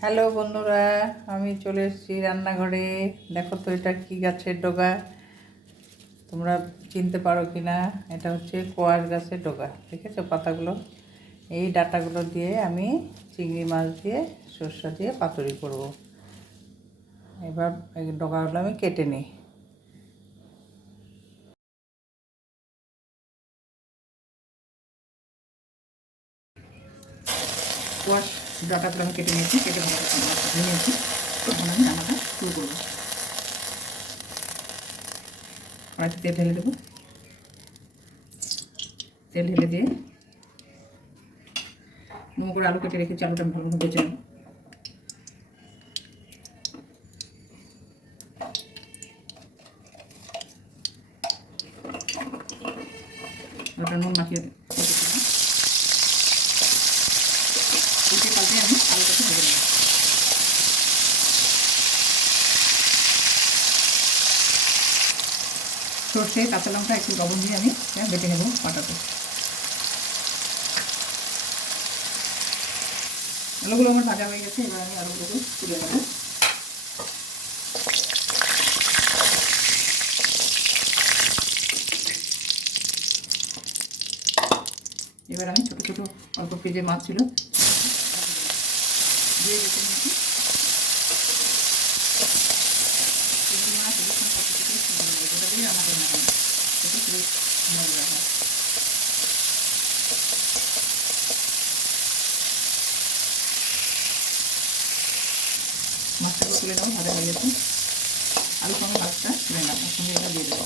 Hello বন্ধুরা, আমি চলে এসেছি রান্নাঘরে। দেখো তো এটা কি গাছের ডগা, তোমরা চিনতে পারো কি না? এটা হচ্ছে কোয়াশ গাছের ডগা, দেখেছো পাতাগুলো? এই ডাঁটাগুলো দিয়ে আমি চিংড়ি মাছ দিয়ে সরষা দিয়ে পাতুরি করব। এবার এই ডগাগুলো আমি কেটে নিই। কোয়াশ ডাঁটাগুলো আমি কেটে নিয়েছি, কেটে নিয়েছি। এখন আমি রান্নাটা শুরু করবো। কড়াইতে তেল ঢেলে দেবো। তেল ঢেলে দিয়ে নুন করে আলু কেটে রেখেছি, আলুটা ভালো মতো ভেজে নেব। ওটা নুন মাখিয়ে উল্টে পাল্টে আমি আলুটাকে ভেজে নেব। সর্ষে, কাঁচা লঙ্কা, একটু লবণ দিয়ে আমি বেটে নেব পাটাতে। আলুগুলো আমার ভাজা হয়ে গেছে, এবার আমি আলুগুলোকে তুলে নেব। এবার আমি ছোটো ছোটো অল্প পেঁয়াজে মাছ ছিল দিয়ে বেছে নিয়েছি। মাছ ওটা দিয়ে রান্না করে নেবেন, সেটা খুবই মজা হয়। মাছটাকে তুলে নেবো, ভাজা হয়ে গেছে। আলুর সঙ্গে মাছটা তুলে নেব, সঙ্গে এটা দিয়ে দেবো।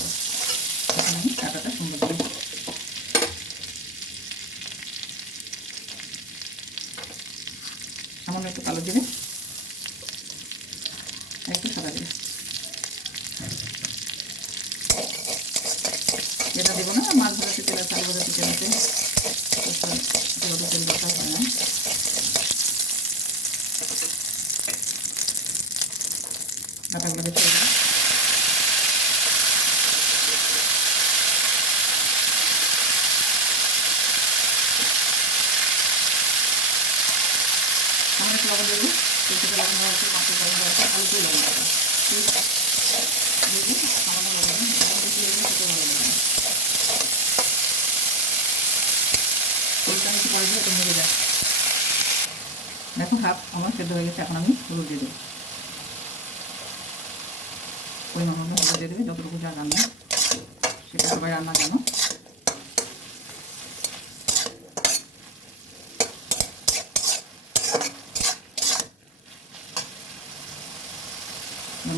এখন আমি কাঁটাটা সুন্দর করে সামান্য একটু কালো জিরে, একটু সাদা জিরে যেটা দেবো না, মাছ ভাজাতে তেল আছে, আলু ভাজাতে তেল আছে, যেহেতু তেল দরকার হয় না। ডাঁটাগুলোকে ছেড়ে দেবো। সামনে একটু লবণ দেবো, তেলটিতে লবণ দেওয়া আছে, মাছের লবণ দেওয়া আছে, আলুতেও লবণ দেওয়া আছে। দেবো সামান্য লবণ, লবণ বেশি দেবেন খেতে ভালো লাগবে। হলুদটা একটু পরে দিয়ে এটা মেরে যায়। দেখো হাফ আমার সেদ্ধ হয়ে গেছে, এখন আমি হলুদ দিয়ে দেবো। পরিমাণ মতো হলুদ দিয়ে দেবে, যতটুকু যা রান্না সেটা সবাই রান্না জানো।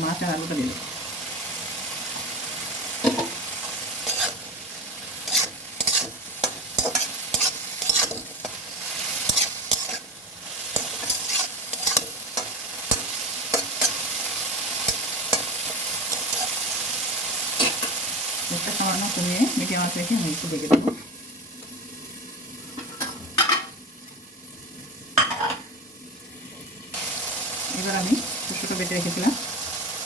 মাছ আর আলুটা দিয়ে দেবো। একটা সামান্য কমিয়ে মিডিয়াম আঁচ রেখে আমি একটু ঢেকে দেবো। এবার আমি ছোটো বেটে রেখেছিলাম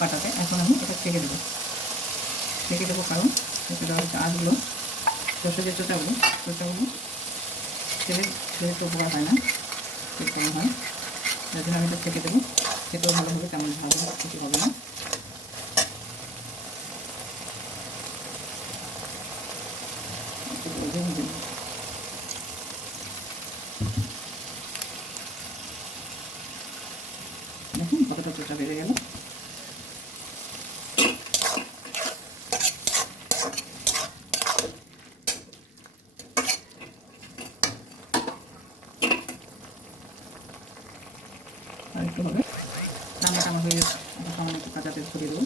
পাটাতে, এখন আমি এটা ছেঁকে দেবো। ছেঁকে দেবো কারণ ছেঁকে দেওয়া হচ্ছে আলুগুলো, সর্ষে যে চোটাগুলো ছেলে শরীর তো উপকার হয় না, পেট কম হয়, যার জন্য আমি এটা ছেঁকে দেবো। খেতেও ভালো হবে, তেমন ভালো কিছু হবে না। দেখুন কতটা চোটা বেড়ে গেল। আর একটু হবে, রান্নাটা আমার হয়ে গেছে। সামান্য একটু কাঁচা তেল ছড়িয়ে দেবো,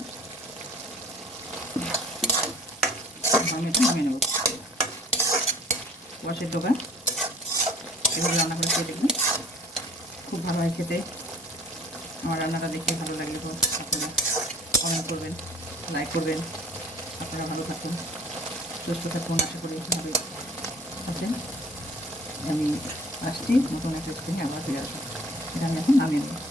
আমি এটা নামিয়ে নেবো। কোয়াশের ডগা এভাবে রান্না করে খেয়ে দেখবেন, খুব ভালো হয় খেতে। আমার রান্নাটা দেখে ভালো লাগলে তো আপনারা কমেন্ট করবেন, লাইক করবেন। আপনারা ভালো থাকুন, সুস্থ থাকুন, আশা করি ভাবে আছেন। আমি আসছি নতুন একটা স্ক্রিনে আবার ফিরে আসবো। এটা আমি এখন নামিয়ে নেব।